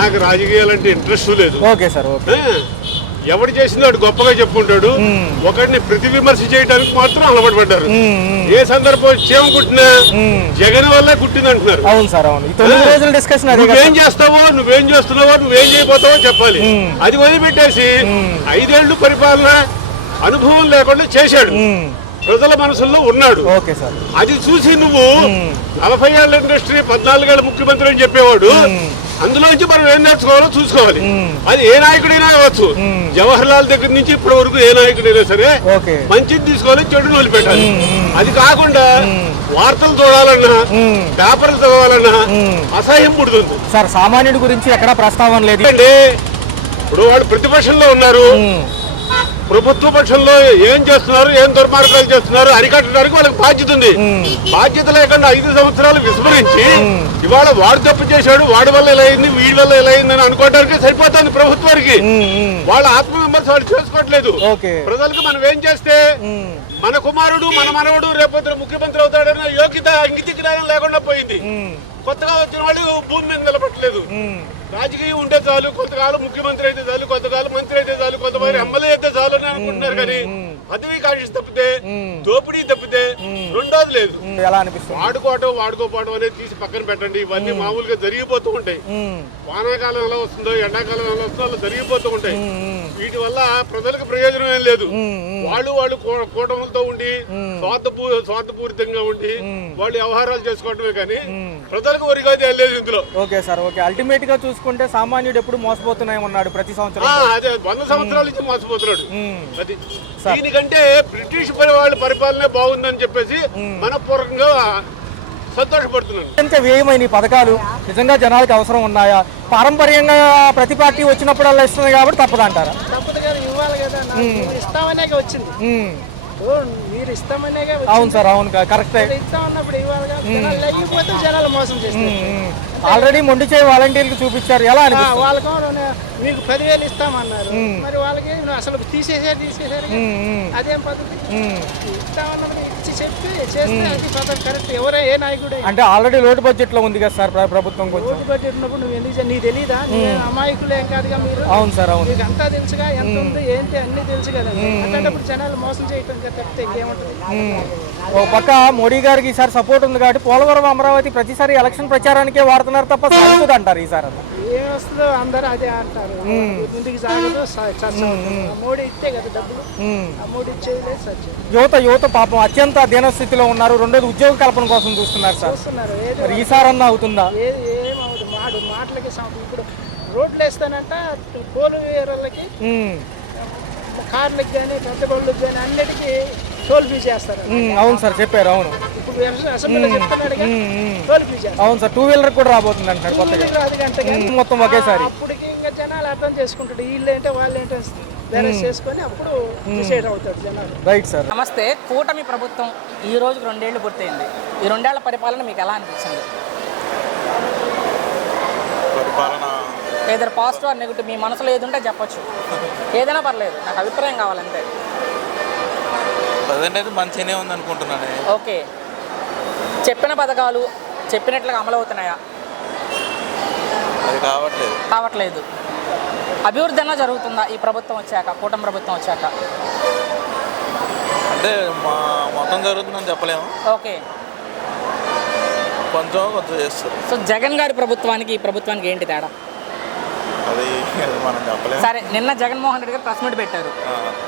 నాకు రాజకీయాలంటే ఇంట్రెస్ట్ లేదు. Okay sir, okay. ఎవడు చేసిందో వాడు గొప్పగా చెప్పుకుంటాడు. ఒకటిని ప్రతి విమర్శ చేయడానికి మాత్రం అలవాటు పడ్డారు. ఏ సందర్భం చేమ కుట్టినా జగన్ వల్లే కుట్టింది అంటున్నారు. అవును సార్, అవును. 9 రోజుల డిస్కషన్. నువ్వేం చేస్తావో, నువ్వేం చేస్తున్నావో, నువ్వేం చేయబోతావో చెప్పాలి. అది వదిలిపెట్టేసి 5 ఏళ్లు పరిపాలన అనుభవం లేకుండా చేశాడు, ప్రజల మనసుల్లో ఉన్నాడు. అది చూసి నువ్వు 40 ఏళ్ల ఇండస్ట్రీ 14 ఏళ్ల ముఖ్యమంత్రి అని చెప్పేవాడు. అందులోంచి మనం ఏం నేర్చుకోవాలో చూసుకోవాలి. అది ఏ నాయకుడైనా కావచ్చు, జవహర్ లాల్ దగ్గర నుంచి ఇప్పటి వరకు ఏ నాయకుడైనా సరే మంచిది తీసుకోవాలి, చెడుని వదిలిపెట్టాలి. అది కాకుండా వార్తలు చూడాలన్నా, పేపర్లు చదవాలన్నా అసహ్యం పుడుతుంది సార్. సామాన్యుడి గురించి ఎక్కడ ప్రస్తావన లేదు అండి. ఇప్పుడు వాళ్ళు ప్రతిపక్షంలో ఉన్నారు, ప్రభుత్వ పక్షంలో ఏం చేస్తున్నారు, ఏం దుర్మార్గాలు చేస్తున్నారు అరికట్టడానికి వాళ్ళకి బాధ్యత ఉంది. బాధ్యత లేకుండా 5 సంవత్సరాలు విస్మరించి ఇవాళ వాడు తప్పు చేశాడు, వాడి వల్ల ఇలా అయింది, వీడి వల్ల ఇలా అయిందని అనుకోవడానికి సరిపోతుంది ప్రభుత్వానికి. వాళ్ళ ఆత్మవిమర్శ వాళ్ళు చేసుకోవట్లేదు. ప్రజలకు మనం ఏం చేస్తే మన కుమారుడు, మన మనవడు రేపొద్దున ముఖ్యమంత్రి అవుతాడన్న యోగ్యత, అంకిత జ్ఞానం లేకుండా పోయింది. కొత్తగా వచ్చిన వాళ్ళు భూమి మీద నిలబట్టలేదు. రాజకీయం ఉంటే చాలు, కొంతకాలం ముఖ్యమంత్రి అయితే చాలు, కొంతకాలం మంత్రి అయితే చాలు, కొంతమంది ఎమ్మెల్యే అయితే చాలు అని అనుకుంటున్నారు. కానీ పదవి కాంక్ష తప్పితే, దోపిడీ తప్పితే రెండోది లేదు. వాడుకోవటం అనేది తీసి పక్కన పెట్టండి. ఇవన్నీ మామూలుగా జరిగిపోతూ ఉంటాయి. వానాకాలం ఎలా వస్తుందో, ఎండాకాలం ఎలా వస్తుందో అలా జరిగిపోతూ ఉంటాయి. వీటి వల్ల ప్రజలకు ప్రయోజనం ఏం లేదు. వాళ్ళు కూటములతో ఉండి స్వార్థపూరితంగా ఉండి వాళ్ళు వ్యవహారాలు చేసుకోవటమే కానీ ప్రజలకు ఒరిగేది ఏం లేదు ఇందులో. Okay sir, okay. అల్టిమేట్ గా చూసుకుంటే సామాన్యుడు ఎప్పుడు మోసపోతున్నాయన్నాడు ప్రతి సంవత్సరం. అదే 100 సంవత్సరాల నుంచి మోసపోతున్నాడు. అది దీనికంటే బ్రిటిష్ వాళ్ళ పరిపాలనే బాగుందని చెప్పేసి మనపూర్వకంగా సంతోషపడుతున్నాను. ఎంత వ్యయమైన పథకాలు నిజంగా జనాలకు అవసరం ఉన్నాయా? పారంపర్యంగా ప్రతి పార్టీ వచ్చినప్పుడల్లా ఇస్తుంది కాబట్టి తప్పదంటారా? తప్పదు కదా, ఇవ్వాలి కదా. ఇస్తామనే వచ్చింది, మీరు ఇస్తామనే. అవును సార్, అవును, కరెక్ట్. ఇస్తామన్నప్పుడు ఇవ్వాలి కదా, లేకపోతే జనాలు మోసం చేస్తారు. ఆల్రెడీ మొండి చేయి వాలంటీర్లు చూపించారు. ఎలా అని వాళ్ళకు మీకు 10,000 ఇస్తామన్నారు, మరి వాళ్ళకి అసలు తీసేసారు. అదేం పద్ధతి? ఇస్తామన్నప్పుడు ఇచ్చి చెప్పి చేస్తే అది పద్ధతి కరెక్ట్. ఎవరే ఏ నాయకుడు అంటే ఆల్రెడీ లోటు బడ్జెట్ లో ఉంది కదా సార్ ప్రభుత్వం. లోటు బడ్జెట్ ఉన్నప్పుడు నువ్వు ఎందుకు నీకు తెలీదా? అమాయకులు ఏం కాదుగా మీరు. అవును సార్, అవును. మీకు అంతా తెలుసుగా, ఎంత ఉంది ఏంటి అన్ని తెలుసు కదా. అట్లాంటప్పుడు జనాలు మోసం చేయటం తప్పితే ఇంకేముంటుంది? ఓ పక్క మోడీ గారికి ఈసారి సపోర్ట్ ఉంది కాబట్టి పోలవరం అమరావతి ప్రతిసారి ఎలక్షన్ ప్రచారానికే వాడుతున్నారు తప్ప సాగుతుంది అంటారు ఈసారి. ఏం వస్తుందో అందరూ అదే అంటారు. ముందుకు సాగదు, మోడీ ఇస్తే కదా డబ్బులు, మోడీ ఇచ్చేది సత్యం. యువత పాపం అత్యంత దీనస్థితిలో ఉన్నారు. రెండోది ఉద్యోగ కల్పన కోసం చూస్తున్నారు సార్. ఈసారన్నా అవుతుందా? ఏమవుతుంది? మాటలకి ఇప్పుడు రోడ్లు వేస్తానంట, పోలు వేరళ్ళకి, కార్లకు కానీ పెద్ద బండ్లకు కానీ అన్నిటికీ టోల్ ఫీ చేస్తారు. అవును సార్, చెప్పారు. అవును, ఇప్పుడు అసెంబ్లీలో చెప్తున్నాడు టోల్ ఫీ చేస్తారు. అవును సార్, 2 వీలర్ కూడా రాబోతుంది అంటారు మొత్తం ఒకేసారి. అప్పటికి ఇంకా జనాలు అర్థం చేసుకుంటాడు, వీళ్ళు ఏంటో వాళ్ళు ఏంటో బ్యాలెన్స్ చేసుకొని అప్పుడు డిసైడ్ అవుతాడు జనాలు. Right sir. నమస్తే. కూటమి ప్రభుత్వం ఈ రోజుకి 2 ఏళ్ళు పూర్తయింది. ఈ 2 ఏళ్ల పరిపాలన మీకు ఎలా అనిపించింది? ఏదైనా పాజిటివ్ ఆర్ నెగిటివ్ మీ మనసులో ఏది ఉంటే చెప్పొచ్చు, ఏదైనా పర్లేదు, నాకు అభిప్రాయం కావాలంటే. ప్రజెంట్ అయితే మంచిగానే ఉంది అనుకుంటున్నాను. ఓకే, చెప్పిన పథకాలు చెప్పినట్లుగా అమలు అవుతున్నాయా? అది కావట్లేదు. అభివృద్ధి అన్నా జరుగుతుందా ఈ ప్రభుత్వం వచ్చాక, కూటమి ప్రభుత్వం వచ్చాక? అంటే మొత్తం జరుగుతుందని చెప్పలేము. ఓకే, కొంచెం చేస్తారు. సో జగన్ గారి ప్రభుత్వానికి ఈ ప్రభుత్వానికి ఏంటి తేడా? అది మనం చెప్పలేము. సరే, నిన్న జగన్మోహన్ రెడ్డి గారు ప్రెస్ మీట్ పెట్టారు.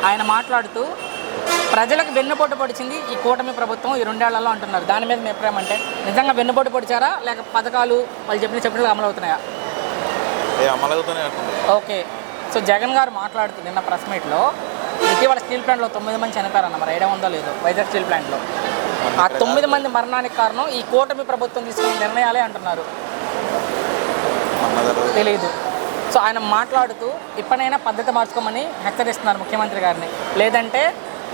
ఆయన మాట్లాడుతూ ప్రజలకు వెన్నుపోటు పొడిచింది ఈ కూటమి ప్రభుత్వం ఈ 2 ఏళ్లలో అంటున్నారు. దాని మీద మీ అభిప్రాయం అంటే నిజంగా వెన్నుపోటు పొడిచారా, లేక పథకాలు వాళ్ళు చెప్పినట్లు అమలు అవుతున్నాయా? ఓకే, సో జగన్ గారు మాట్లాడుతూ నిన్న ప్రెస్ మీట్లో ఇటీవల స్టీల్ ప్లాంట్లో 9 మంది చనిపోయారన్న, మరి ఐడియా ఉందో లేదో, వైజాగ్ స్టీల్ ప్లాంట్లో. ఆ 9 మంది మరణానికి కారణం ఈ కూటమి ప్రభుత్వం తీసుకున్న నిర్ణయాలే అంటున్నారు. తెలీదు. సో ఆయన మాట్లాడుతూ ఇప్పటినైనా పద్ధతి మార్చుకోమని హెచ్చరిస్తున్నారు ముఖ్యమంత్రి గారిని. లేదంటే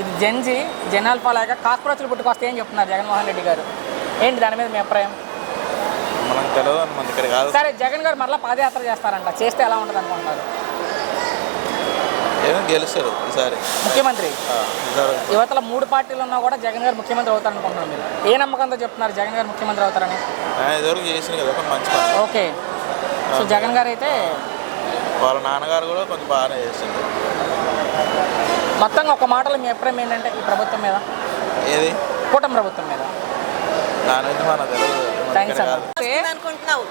ఇది జనాల్ఫా లాగా కాక్రోచ్లు పుట్టుకొస్తాయి అని చెప్తున్నారు జగన్మోహన్ రెడ్డి గారు. ఏంటి దాని మీద మీ అభిప్రాయం? సరే, జగన్ గారు మరలా పాదయాత్ర చేస్తారంట, చేస్తే ఎలా ఉంటుంది అనుకుంటున్నారు? గెలుస్తారు ఈసారి ముఖ్యమంత్రి. యువతల 3 పార్టీలు ఉన్నా కూడా జగన్ గారు ముఖ్యమంత్రి అవుతారు అనుకుంటున్నారు. మీరు ఏ నమ్మకంతో చెప్తున్నారు జగన్ గారు ముఖ్యమంత్రి అవుతారని? చేసిన కదా మంచి. ఓకే, సో జగన్ గారు అయితే వాళ్ళ నాన్నగారు కూడా కొంచెం బాగానే చేస్తారు. మొత్తంగా ఒక మాటలో మీ అభిప్రాయం ఏంటంటే ఈ ప్రభుత్వం మీద, ఏది కూటమి ప్రభుత్వం మీద? దాని నుంచి మనకు తెలియదు. థ్యాంక్స్ అన్న.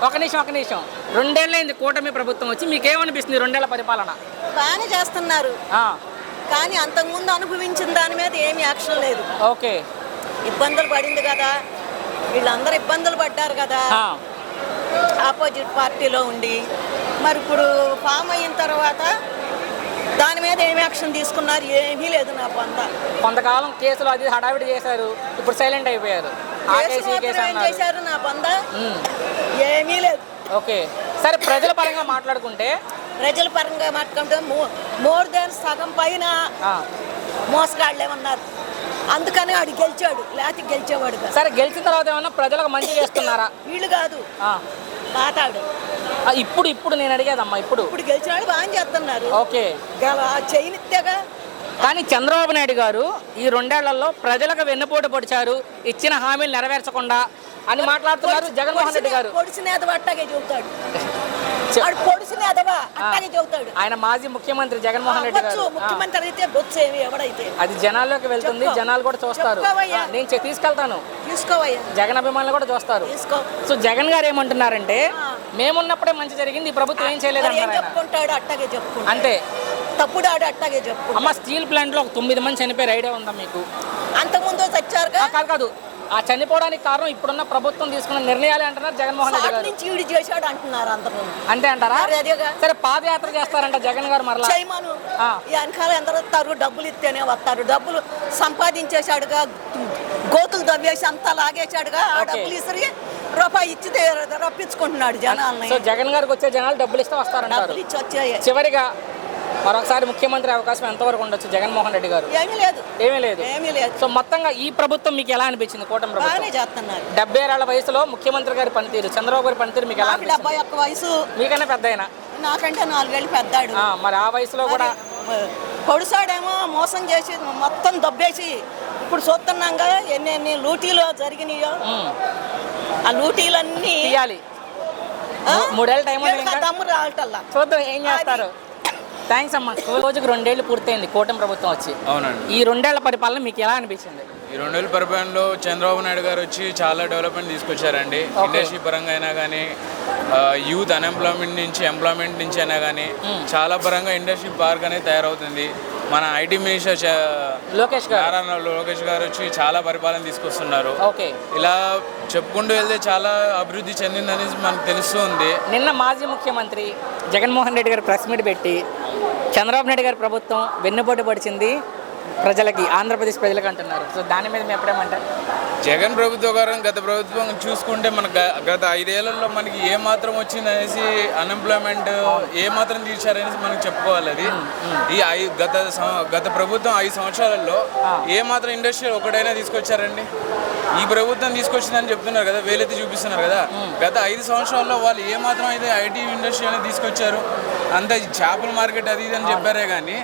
ఒక నిమిషం 2 ఏళ్ళైంది కూటమి ప్రభుత్వం వచ్చి, మీకేమనిపిస్తుంది 2 ఏళ్ల పరిపాలన? బాగానే చేస్తున్నారు, ఆ, కానీ అంతకుముందు అనుభవించిన దాని మీద ఏమి యాక్షన్ లేదు. ఓకే. ఇబ్బందులు పడింది కదా, వీళ్ళందరూ ఇబ్బందులు పడ్డారు కదా ఆ, ఆపోజిట్ పార్టీలో ఉండి. మరి ఇప్పుడు ఫామ్ అయిన తర్వాత దాని మీద ఏమి యాక్షన్ తీసుకున్నారు? ఏమీ లేదు నా బంద. కొంతకాలం కేసులు అది హడావిడి చేశారు, ఇప్పుడు సైలెంట్ అయిపోయారు. ఆ కేసు కేసు ఈ కేసు మాత్రం ఏం అన్నారు. చేశారు నా బంద? ఉమ్, ఏమీ లేదు. ఓకే. సరే, ప్రజల పరంగా మాట్లాడుకుంటే ప్రజల పరంగా మాట్లాడుకుంటే మోర్ దాన్ సగం పైన ఆ, మోసగాళ్ళే ఉన్నారు. అందుకని ఆడు గెలిచాడు, లేకపోతే గెలిచేవాడు కాదు. సరే, గెలిచిన తర్వాత ఏమన్నా ప్రజలకు మంచి చేస్తున్నారా? వీళ్ళు కాదు, ఆ, పాతాడు. ఇప్పుడు నేను అడిగేదమ్మా, ఇప్పుడు ఇప్పుడు గెలిచినాడు బాగా చేస్తున్నారు. ఓకే. చేయనిత్తేగా. కానీ చంద్రబాబు నాయుడు గారు ఈ 2 ఏళ్లలో ప్రజలకు వెన్నుపోటు పొడిచారు, ఇచ్చిన హామీలు నెరవేర్చకుండా అని మాట్లాడుతున్నారు జగన్మోహన్ రెడ్డి గారు. పొడిచినేదవా అట్టాగే చెబుతాడు. వాడు పొడిచినేదవా అట్టాగే చెబుతాడు. ఆయన మాజీ ముఖ్యమంత్రి జగన్మోహన్ రెడ్డి గారు. ముఖ్యమంత్రి అయితే బొచ్చేవి ఎవడైతే. అది జనాల్లోకి వెళ్తుంది, జనాలు కూడా చూస్తారు. చెప్పుకోవయ్యా. నేను తీసుకెళ్తాను, తీసుకోవయ్యా, జగన్ అభిమానులు కూడా చూస్తారు. తీసుకో. సో జగన్ గారు ఏమంటున్నారంటే, మేమున్నప్పుడే మంచి జరిగింది, ఈ ప్రభుత్వం ఏం చేయలేదు మరి ఏం అన్నారు ఆయన. చెప్పుకుంటాడు? అట్టాగే చెప్పుకుంటాడు. అంతే. తప్పుడు ఆడు అట్టాగే చెప్పుకుంటాడు. అమ్మ, స్టీల్ ప్లాంట్ లో 9 మంది చనిపోయారు, ఐడియా ఉందా మీకు? అంతకుముందు చచ్చారుగా. కాదు, ఆ చనిపోవడానికి కారణం ఇప్పుడున్న ప్రభుత్వం తీసుకున్న నిర్ణయాలే అంటున్నారు జగన్మోహన్ రెడ్డి సాటి గారు. నుంచి ఈడు చేశాడు అంటున్నారు అందరూ. అంతే అంటారా? మరి అదేగా. సరే, పాదయాత్ర చేస్తారంట జగన్ గారు మరలా. చేయమను. ఆ. ఈ వెనకాల ఎందరు వస్తారు? డబ్బులు ఇస్తేనే వస్తారు. డబ్బులు సంపాదించేశాడుగా, గోతులు దవ్వేసి అంతా లాగేశాడుగా. ఆ ఓకే. డబ్బులు ఇసిరి రూపాయి ఇచ్చి రప్పించుకుంటున్నాడు జనాల్ని. సో జగన్ గారికి వచ్చే జనాలు డబ్బులు ఇస్తే వస్తారంటారు. డబ్బులు ఇచ్చి వచ్చాయి. చివరిగా మరొకసారి ముఖ్యమంత్రి అవకాశం ఎంతవరకు ఉండొచ్చు జగన్మోహన్ రెడ్డి గారు? ఏమీ లేదు, ఏమీ లేదు. ఏమీ లేదు. సో మొత్తంగా ఈ ప్రభుత్వం మీకు ఎలా అనిపించింది? కూటమి ప్రభుత్వం బాగానే చేస్తున్నారు. 70 ఏళ్ల వయసులో ముఖ్యమంత్రి గారి పనితీరు, చంద్రబాబు గారి పనితీరు మీకు ఎలా నాకు అనిపించింది? 71 వయసు, మీకన్నా పెద్ద ఆయన. నాకంటే 4 ఏళ్ళు పెద్దాడు. మరి ఆ వయసులో కూడా పొడుసాడేమో మోసం చేసి మొత్తం దబ్బేసి ఇప్పుడు చూస్తున్నాంగా ఎన్ని లూటీలు జరిగినాయో. ఆ లూటీలన్నీ తీయాలి. 3 ఏళ్ళ టైం ఉంది ఇంకా. దమ్ము రావటల్లా. చూద్దాం ఏం చేస్తారు. థ్యాంక్స్ అమ్మా. రోజుకు 2 ఏళ్ళు పూర్తయింది కూటమి ప్రభుత్వం వచ్చి. అవునండి. ఈ 2 ఏళ్ల పరిపాలన మీకు ఎలా అనిపించింది? ఈ 2 ఏళ్ళ పరిపాలనలో చంద్రబాబు నాయుడు గారు వచ్చి చాలా డెవలప్మెంట్ తీసుకొచ్చారండి. ఇండస్ట్రీ పరంగా అయినా కానీ, యూత్ అన్ఎంప్లాయ్మెంట్ నుంచి ఎంప్లాయ్మెంట్ నుంచి అయినా కానీ చాలా పరంగా ఇండస్ట్రీ పార్క్ అనేది తయారవుతుంది. మన ఐటీ మినిస్టర్ లోకేష్ గారు వచ్చి చాలా పరిపాలన తీసుకొస్తున్నారు. ఓకే. ఇలా చెప్పుకుంటూ వెళ్తే చాలా అభివృద్ధి చెందిందని మనకు తెలుస్తుంది. నిన్న మాజీ ముఖ్యమంత్రి జగన్మోహన్ రెడ్డి గారు ప్రెస్ మీట్ పెట్టి చంద్రబాబు నాయుడు గారి ప్రభుత్వం వెన్నుపోటు పడిచింది ప్రజలకి, ఆంధ్రప్రదేశ్ ప్రజలకు అంటున్నారు. సో దాని మీద మేము ఎప్పుడేమంటారు? జగన్ ప్రభుత్వం గారు గత ప్రభుత్వం చూసుకుంటే మన గత 5 ఏళ్లలో మనకి ఏ మాత్రం వచ్చింది అనేసి, అన్ఎంప్లాయ్మెంట్ ఏ మాత్రం తీర్చారనేసి మనకి చెప్పుకోవాలి. అది ఈ గత ప్రభుత్వం 5 సంవత్సరాలలో ఏ మాత్రం ఇండస్ట్రీ ఒకటైనా తీసుకొచ్చారండి? ఈ ప్రభుత్వం తీసుకొచ్చిందని చెప్తున్నారు కదా, వేలెత్తి చూపిస్తున్నారు కదా. గత 5 సంవత్సరాల్లో వాళ్ళు ఏ మాత్రం అయితే ఐటీ ఇండస్ట్రీ అనేది తీసుకొచ్చారు? అంత చేపల మార్కెట్ అది ఇది అని చెప్పారే కానీ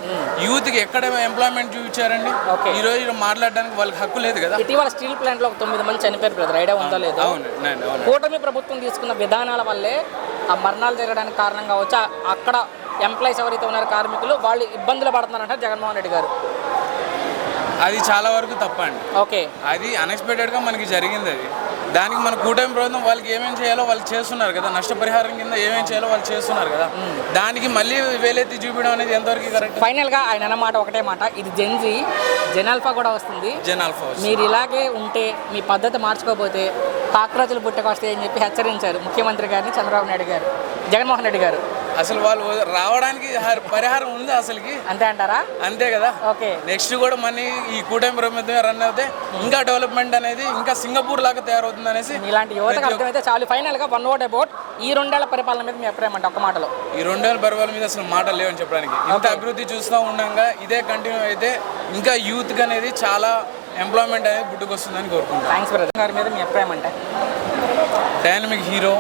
యూత్కి ఎక్కడ ఎంప్లాయ్మెంట్ చూపించారండి? ఈ రోజు మాట్లాడడానికి వాళ్ళకి హక్కు లేదు కదా. ఇటీవల స్టీల్ ప్లాంట్ లో 9 మంది చనిపోయారు బ్రదర్, ఐడియా ఉందా లేదు? కూటమి ప్రభుత్వం తీసుకున్న విధానాల వల్లే ఆ మరణాలు జరగడానికి కారణం కావచ్చు. అక్కడ ఎంప్లాయీస్ ఎవరైతే ఉన్నారో కార్మికులు, వాళ్ళు ఇబ్బందులు పడుతున్నారంటారు జగన్మోహన్ రెడ్డి గారు. అది చాలా వరకు తప్పండి. ఓకే. అది అన్ఎక్స్పెక్టెడ్గా మనకి జరిగింది. అది దానికి మన కూటమి ప్రభుత్వం వాళ్ళకి ఏమేమి చేయాలో వాళ్ళు చేస్తున్నారు కదా, నష్టపరిహారం కింద ఏమేమి చేయాలో వాళ్ళు చేస్తున్నారు కదా. దానికి మళ్ళీ వేలెత్తి చూపించడం అనేది ఎంతవరకు కరెక్ట్? ఫైనల్గా ఆయన అన్నమాట ఒకటే మాట, ఇది జెన్జీ, జెనాల్ఫా కూడా వస్తుంది. జెనాల్ఫా మీరు ఇలాగే ఉంటే, మీ పద్ధతి మార్చుకోకపోతే కాక్రోచులు పుట్టకొస్తాయి అని చెప్పి హెచ్చరించారు ముఖ్యమంత్రి గారిని చంద్రబాబు నాయుడు గారు, జగన్మోహన్ రెడ్డి గారు. అసలు వాళ్ళు రావడానికి పరిహారం ఉంది అసలుకి? అంతే అంటారా? అంతే కదా. ఓకే. నెక్స్ట్ కూడా మనీ ఈ కూటమి ప్రభుత్వం రన్ అవుతే ఇంకా డెవలప్మెంట్ అనేది ఇంకా సింగపూర్ లాగా తయారవుతుంది అనేసి ఇలాంటి యువతకు అర్థమైతే చాలు. ఫైనల్ గా 1 word అబౌట్ ఈ 2 ఏళ్ల పరిపాలన మీద మీ అభిప్రాయం అంటే ఒక మాటలో? ఈ 2 ఏళ్ల పరిపాలన మీద అసలు మాటలు లేవని చెప్పడానికి. ఇంత అభివృద్ధి చూస్తూ ఉండగా ఇదే కంటిన్యూ అయితే ఇంకా యూత్కి అనేది చాలా ఎంప్లాయ్మెంట్ అనేది పుట్టుకొస్తుందని కోరుకుంటాను. Thanks brother. గారి మీద మీ అభిప్రాయం అంటే? డైనమిక్ హీరో,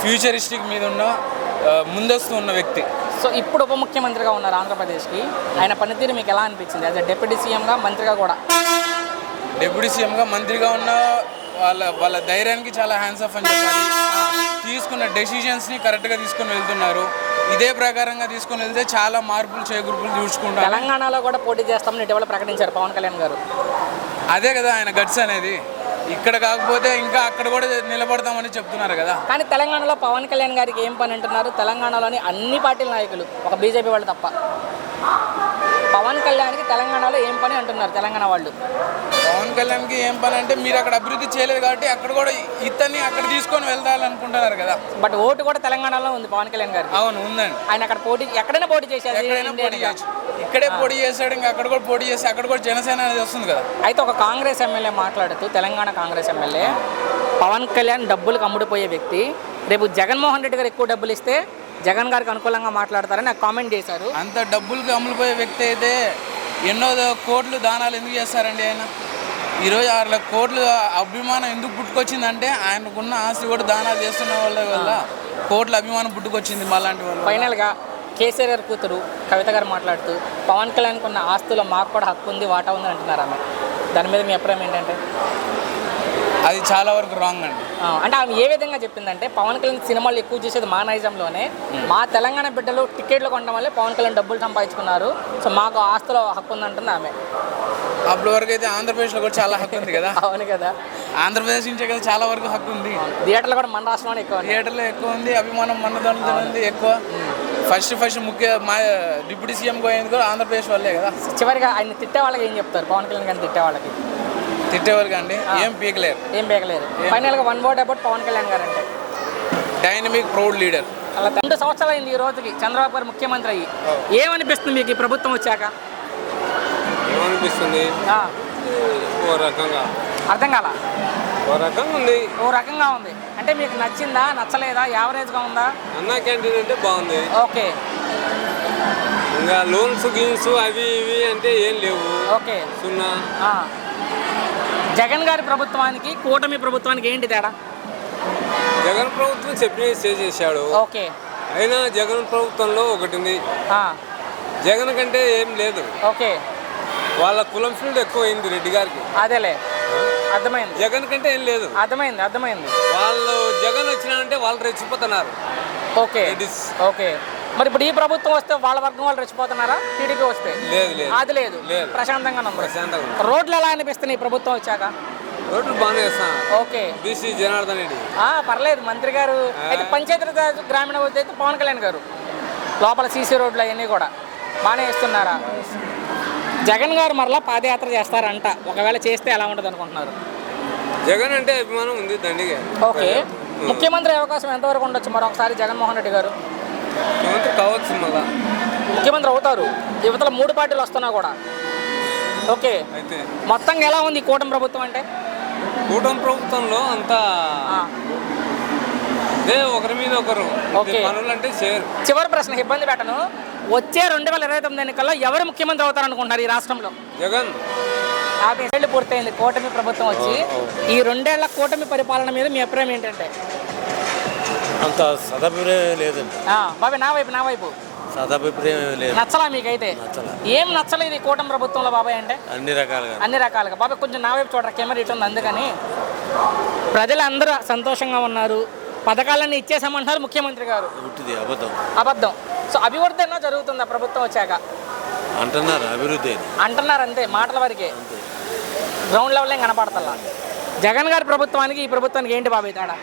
ఫ్యూచరిస్టిక్ మీద ఉన్న ముందస్తు ఉన్న వ్యక్తి. సో ఇప్పుడు ఉప ముఖ్యమంత్రిగా ఉన్నారు ఆంధ్రప్రదేశ్కి, ఆయన పనితీరు మీకు ఎలా అనిపించింది? యాజ్ అ డిప్యూటీ సీఎంగా, మంత్రిగా కూడా? డిప్యూటీ సీఎంగా మంత్రిగా ఉన్న వాళ్ళ ధైర్యానికి చాలా హ్యాండ్స్ ఆఫ్ అని చెప్పాలి. తీసుకున్న డెసిషన్స్ని కరెక్ట్గా తీసుకొని వెళ్తున్నారు. ఇదే ప్రకారంగా తీసుకొని వెళ్తే చాలా మార్పులు చేకూర్పులు చూసుకుంటారు. తెలంగాణలో కూడా పోటీ చేస్తామని ఇటీవల ప్రకటించారు పవన్ కళ్యాణ్ గారు. అదే కదా ఆయన గట్స్ అనేది. ఇక్కడ కాకపోతే ఇంకా అక్కడ కూడా నిలబడతామని చెప్తున్నారు కదా. కానీ తెలంగాణలో పవన్ కళ్యాణ్ గారికి ఏం పని అంటున్నారు? తెలంగాణలోని అన్ని పార్టీల నాయకులు, ఒక బీజేపీ వాళ్ళు తప్ప, పవన్ కళ్యాణ్కి తెలంగాణలో ఏం పని అంటున్నారు తెలంగాణ వాళ్ళు. పవన్ కళ్యాణ్కి ఏం పని అంటే మీరు అక్కడ అభివృద్ధి చేయలేదు కాబట్టి అక్కడ కూడా ఇతన్ని అక్కడ తీసుకొని వెళ్తారనుకుంటున్నారు కదా. బట్ ఓటు కూడా తెలంగాణలో ఉంది పవన్ కళ్యాణ్ గారు. అవును, ఉందండి. ఆయన అక్కడ పోటీ ఎక్కడైనా పోటీ చేశారు. ఎక్కడైనా పోటీ చేయొచ్చు. ఇక్కడే పోటీ చేశాడు, ఇంకా అక్కడ కూడా పోటీ చేసి అక్కడ కూడా జనసేన అనేది వస్తుంది కదా. అయితే ఒక కాంగ్రెస్ ఎమ్మెల్యే మాట్లాడుతూ, తెలంగాణ కాంగ్రెస్ ఎమ్మెల్యే, పవన్ కళ్యాణ్ డబ్బులకు అమ్ముడుపోయే వ్యక్తి, రేపు జగన్మోహన్ రెడ్డి గారు ఎక్కువ డబ్బులు ఇస్తే జగన్ గారికి అనుకూలంగా మాట్లాడతారని నాకు కామెంట్ చేశారు. అంత డబ్బులకు అమ్ముడుపోయే వ్యక్తి అయితే ఎన్నో కోట్లు దానాలు ఎందుకు చేస్తారండి ఆయన? ఈరోజు 6 లక్షల కోట్లు అభిమానం ఎందుకు పుట్టుకొచ్చిందంటే ఆయనకున్న ఆస్తి కూడా దానాలు చేస్తున్న వాళ్ళ వల్ల కోట్ల అభిమానం పుట్టుకొచ్చింది మాలాంటి వాళ్ళు. ఫైనల్గా కేసీఆర్ గారి కూతురు కవిత గారు మాట్లాడుతూ పవన్ కళ్యాణ్కి ఉన్న ఆస్తులో మాకు కూడా హక్కు ఉంది, వాటా ఉంది అంటున్నారు ఆమె. దాని మీద మీ అభిప్రాయం ఏంటంటే? అది చాలా వరకు రాంగ్ అండి. అంటే ఆమె ఏ విధంగా చెప్పిందంటే, పవన్ కళ్యాణ్ సినిమాలు ఎక్కువ చూసేది మా నైజంలోనే, మా తెలంగాణ బిడ్డలు టికెట్లు కొనడం వల్లే పవన్ కళ్యాణ్ డబ్బులు సంపాదించుకున్నారు, సో మాకు ఆస్తులో హక్కు ఉందంటుంది ఆమె. అప్పటి వరకు అయితే ఆంధ్రప్రదేశ్లో కూడా చాలా హక్కు ఉంది కదా. అవును కదా, ఆంధ్రప్రదేశ్ నుంచే కదా చాలా వరకు హక్కు ఉంది. థియేటర్లు కూడా మన రాష్ట్రంలోనే ఎక్కువ, థియేటర్లో ఎక్కువ ఉంది, అభిమానం మనదంతా ఉంది ఎక్కువ. ఫస్ట్ ముఖ్య మా డిప్యూటీ సీఎం పోయింది కూడా ఆంధ్రప్రదేశ్ వాళ్ళే కదా. చివరిగా ఆయన తిట్టే వాళ్ళకి ఏం చెప్తారు? పవన్ కళ్యాణ్ గారిని తిట్టే వాళ్ళకి తిట్టేవాళ్ళకి అండి ఏం పీకలేరు. ఫైనల్గా one word about Pawan Kalyan garu అంటే డైనమిక్ ప్రౌడ్ లీడర్. అలా 2 సంవత్సరాలు అయింది ఈ రోజుకి చంద్రబాబు గారు ముఖ్యమంత్రి అయ్యి. ఏమనిపిస్తుంది మీకు ఈ ప్రభుత్వం వచ్చాక? ఏమనిపిస్తుంది? ఓ రకంగా అర్థం కాల. ఓ రకంగా ఉంది. ఓ రకంగా ఉంది అంటే మీకు నచ్చిందా, నచ్చలేదా, యావరేజ్గా ఉందా? అన్నా క్యాంటీన్ అంటే బాగుంది. ఓకే. ఇంకా లోన్స్ గిన్స్ అవి ఇవి అంటే ఏం లేవు. ఓకే. సున్నా. జగన్ గారి ప్రభుత్వానికి కూటమి ప్రభుత్వానికి ఏంటి తేడా? జగన్ ప్రభుత్వం చెప్పిన చేశాడు. ఓకే. అయినా జగన్ ప్రభుత్వంలో ఒకటి ఉంది, జగన్ కంటే ఏం లేదు. ఓకే. వాళ్ళ కులం ఫీల్డ్ ఎక్కువ అయింది రెడ్డి గారికి. అదేలే, అర్థమైంది. జగన్ కంటే ఏం లేదు. అర్థమైంది. వాళ్ళు జగన్ వచ్చినారంటే వాళ్ళు రెచ్చిపోతున్నారు. ఓకే. ఓకే. మరి ఇప్పుడు ఈ ప్రభుత్వం వస్తే వాళ్ళ వర్గం వాళ్ళు రెచ్చిపోతున్నారా? టీడీపీ వస్తే అది లేదు, ప్రశాంతంగా ఉంది. రోడ్లు ఎలా అనిపిస్తున్నాయి ఈ ప్రభుత్వం వచ్చాక? రోడ్లు బాగానే వేస్తాను. ఓకే. బీసీ జనార్దన్ రెడ్డి పర్లేదు, మంత్రి గారు. అయితే పంచాయతీ గ్రామీణ అభివృద్ధి అయితే పవన్ కళ్యాణ్ గారు లోపల సీసీ రోడ్లు అవన్నీ కూడా బాగానే వేస్తున్నారా? జగన్ గారు మరలా పాదయాత్ర చేస్తారంట, ఒకవేళ చేస్తే ఎలా ఉంటుంది అనుకుంటున్నారు? జగన్ అంటే అభిమానం ఉంది దండిగా. ఓకే. ముఖ్యమంత్రి అవకాశం ఎంతవరకు ఉండొచ్చు మరొకసారి జగన్మోహన్ రెడ్డి గారు? ముఖ్యమంత్రి కావచ్చు, మళ్ళా ముఖ్యమంత్రి అవుతారు. యువతల 3 పార్టీలు వస్తున్నా కూడా. ఓకే. అయితే మొత్తంగా ఎలా ఉంది ఈ కూటమి ప్రభుత్వం అంటే? కూటమి ప్రభుత్వంలో అంతా ఒకరి మీద ఒకరు పనులు అంటే చేయరు. చివరి ప్రశ్న, ఇబ్బంది పెట్టను. వచ్చే 2029 ఎన్నికల్లో ఎవరు ముఖ్యమంత్రి అవుతారనుకుంటున్నారు ఈ రాష్ట్రంలో? జగన్. 50 ఏళ్ళు పూర్తయింది కూటమి ప్రభుత్వం వచ్చి. ఈ 2 ఏళ్ల కూటమి పరిపాలన మీద మీ అభిప్రాయం ఏంటంటే? అంత సదాభిప్రాయం లేదండి. బాబు నా వైపు సదాభిప్రాయం లేదు. నచ్చలా మీకైతే? ఏం నచ్చలేదు ఈ కూటమి ప్రభుత్వంలో బాబాయ్ అంటే? అన్ని రకాలుగా. బాబాయ్ కొంచెం నా వైపు చూడరా, కెమెరా ఇటు ఉంది అందుకని. ప్రజలందరూ సంతోషంగా ఉన్నారు, పథకాలన్నీ ఇచ్చేసామంటున్నారు ముఖ్యమంత్రి గారు. అబద్ధం. సో అభివృద్ధి అన్నా జరుగుతుందా ప్రభుత్వం వచ్చాక? అంటున్నారు అభివృద్ధి అంటున్నారు, అంతే మాటల వరకే, గ్రౌండ్ లెవెల్ ఏం కనపడతల్లా. జగన్ గారి ప్రభుత్వానికి ఈ ప్రభుత్వానికి ఏంటి బాబాయ్ తేడా?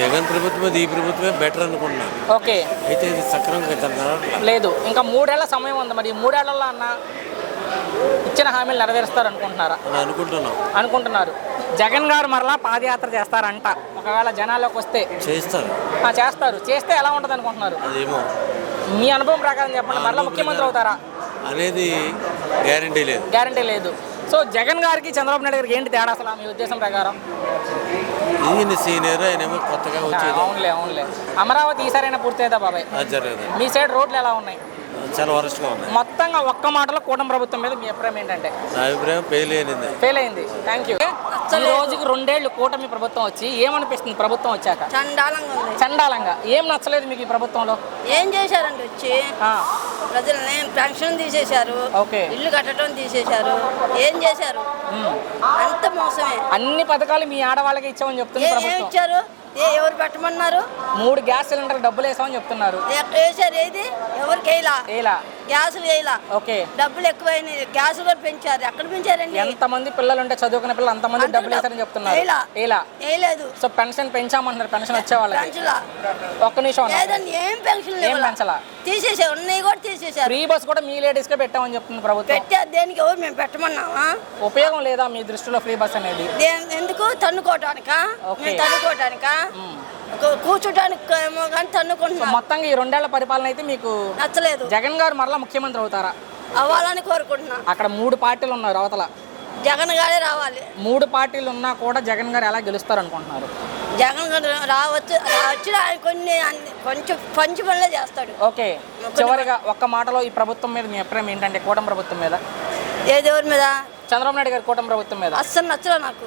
జగన్ ప్రభుత్వం ఈ ప్రభుత్వమే బెటర్ అనుకుంటున్నాను. ఓకే. అయితే ఇది సక్రమంగా లేదు, ఇంకా 3 ఏళ్ల సమయం ఉంది. మరి 3 ఏళ్లలో అన్న ఇచ్చిన హామీలు నెరవేరుస్తారు అనుకుంటున్నారా? అనుకుంటున్నారు. జగన్ గారు మరలా పాదయాత్ర చేస్తారంట, ఒకవేళ జనాల్లోకి వస్తే? చేస్తారు. చేస్తే ఎలా ఉంటుంది అనుకుంటున్నారు? మీ అనుభవం ప్రకారం చెప్పండి. మరలా ముఖ్యమంత్రి అవుతారా అనేది గ్యారంటీ లేదు. సో జగన్ గారికి చంద్రబాబు నాయుడు గారికి ఏంటి తేడా అసలు మీ ఉద్దేశం ప్రకారం? సీనియర్ ఆయన కొత్తగా వచ్చేది. అవునులే. అమరావతి ఈసారైనా పూర్తయిదా బాబాయ్? మీ సైడ్ రోడ్లు ఎలా ఉన్నాయి? చాలా వరస్ట్గా ఉన్నాయి. మొత్తంగా ఒక్క మాటలో కూటమి ప్రభుత్వం మీద మీ అభిప్రాయం ఏంటంటే? నా అభిప్రాయం ఫెయిల్ అయింది. Thank you. ఈ రోజుకి 2 ఏళ్ళు కూటమి ప్రభుత్వం వచ్చి ఏమనిపిస్తుంది ప్రభుత్వం వచ్చాక? చండాలంగా. ఏం నచ్చలేదు మీకు ఈ ప్రభుత్వంలో? ఏం చేశారండి వచ్చి? ప్రజల్ని పెన్షన్ తీసేశారు, ఇల్లు కట్టడం తీసేశారు. ఏం చేశారు? అంత మోసమే. అన్ని పథకాలు మీ ఆడవాళ్ళకి ఇచ్చామని చెప్తుంది ఏం ప్రభుత్వం. ఇచ్చారు? ఎవరు పెట్టమన్నారు? 3 గ్యాస్ సిలిండర్ డబ్బులు వేసామని చెప్తున్నారు. వేసారు ఏది? ఎవరికి వేయలా? ఇలా గ్యాసులు వేయలా. ఓకే, డబ్బులు ఎక్కువైనాయి. గ్యాసులు కూడా పెంచారు. ఎక్కడ పెంచారండి? ఎంతమంది పిల్లలు ఉంటే చదువుకునే పిల్లలు అంతమంది డబ్బులు వేసారని చెప్తున్నారు. ఇలా వేయలేదు. So pension పెంచామంటున్నారు. పెన్షన్ వచ్చే వాళ్ళకి పెంచలా. ఒక్క నిమిషం అన్న. లేదండి, ఏం పెన్షన్ ఏం పెంచలా. తీసేసారు. ఉన్నాయి కూడా తీసేసారు. ఫ్రీ బస్ కూడా మీ లేడీస్ కే పెట్టామని చెప్తుంది ప్రభుత్వం. పెట్టారు. దేనికి? ఎవరు మేము పెట్టమన్నావా? ఉపయోగం లేదా మీ దృష్టిలో ఫ్రీ బస్ అనేది? ఎందుకు? తన్నుకోవటానికా? మేము తన్నుకోవటానికా? కూర్చోటానికి ఏమో కానీ తన్నుకుంటున్నాం. మొత్తంగా ఈ 2 ఏళ్ల పరిపాలన అయితే మీకు నచ్చలేదు. జగన్ గారు మరలా ముఖ్యమంత్రి అవుతారా? అవ్వాలని కోరుకుంటున్నా. అక్కడ 3 పార్టీలు ఉన్నారు అవతల. జగన్ గారే రావాలి. 3 పార్టీలు ఉన్నా కూడా జగన్ గారు ఎలా గెలుస్తారు అనుకుంటున్నారు? జగన్ గారు రావచ్చు. ఆయన కొన్ని కొంచెం పంచి పనులే చేస్తాడు. ఓకే, చివరిగా ఒక్క మాటలో ఈ ప్రభుత్వం మీద మీ అభిప్రాయం ఏంటంటే, కూటమి ప్రభుత్వం మీద? ఏ దేవుడి మీద? చంద్రబాబు నాయుడు గారి కూటమి ప్రభుత్వం మీద అస్సలు నచ్చలే నాకు.